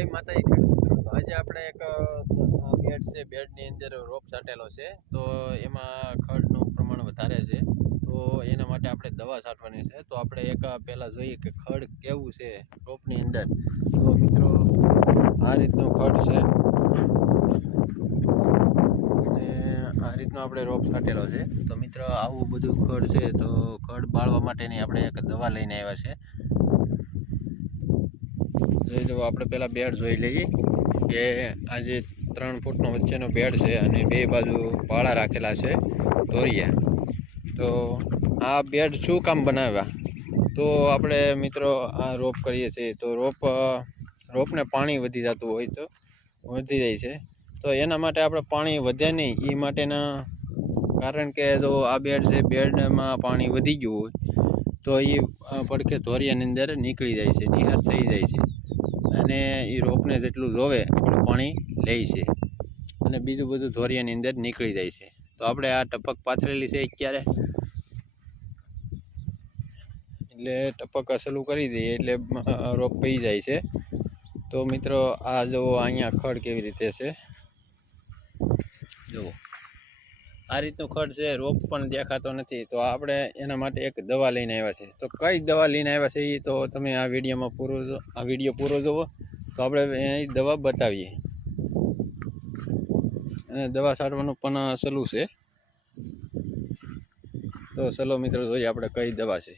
જય માતાજી ખેડૂત મિત્રો. તો આજે આપણે એક બેડ છે, બેડની અંદર રોપ છાંટેલો છે. તો એમાં ખડનું પ્રમાણ વધારે છે, તો એના માટે આપણે દવા છાંટવાની છે. તો આપણે એક પહેલાં જોઈએ કે ખડ કેવું છે રોપની અંદર. તો મિત્રો આ રીતનું ખડ છે અને આ રીતનો આપણે રોપ છાંટેલો છે. તો મિત્રો આવું બધું ખડ છે, તો ખડ બાળવા માટેની આપણે એક દવા લઈને આવ્યા છે. જોઈ લો, આપણે પહેલાં બેડ જોઈ લઈએ કે આજે 3 ફૂટનો વચ્ચેનો બેડ છે અને બે બાજુ પાળા રાખેલા છે ધોરિયા. તો આ બેડ શું કામ બનાવ્યા? તો આપણે મિત્રો આ રોપ કરીએ છીએ, તો રોપને પાણી વધી જતું હોય તો વધી જાય છે. તો એના માટે આપણે પાણી વધે નહીં એ માટેના કારણ કે જો આ બેડ છે, બેડમાં પાણી વધી ગયું હોય તો એ પડખે ધોરિયાની અંદર નીકળી જાય છે, નિહાર થઈ જાય છે અને એ રોપને જેટલું જોવે એટલું પાણી લે છે અને બીજું બધું ધોરિયાની અંદર નીકળી જાય છે. તો આપણે આ ટપક પાથરેલી છે અત્યારે, એટલે ટપક ચાલુ કરી દઈએ એટલે રોપ પી જાય છે. તો મિત્રો આ જુઓ, અહીંયા ખડ કેવી રીતે છે જુઓ, આ રીતનું ખડ છે, રોપ પણ દેખાતો નથી. તો આપણે એના માટે એક દવા લઈને આવ્યા છે. તો કઈ દવા લઈને આવ્યા છે એ તો તમે આ વિડીયો પૂરો જુઓ, તો આપણે એ દવા બતાવીએ. અને દવા છાંટવાનું પણ સલું છે. તો ચલો મિત્રો જોઈએ આપણે કઈ દવા છે.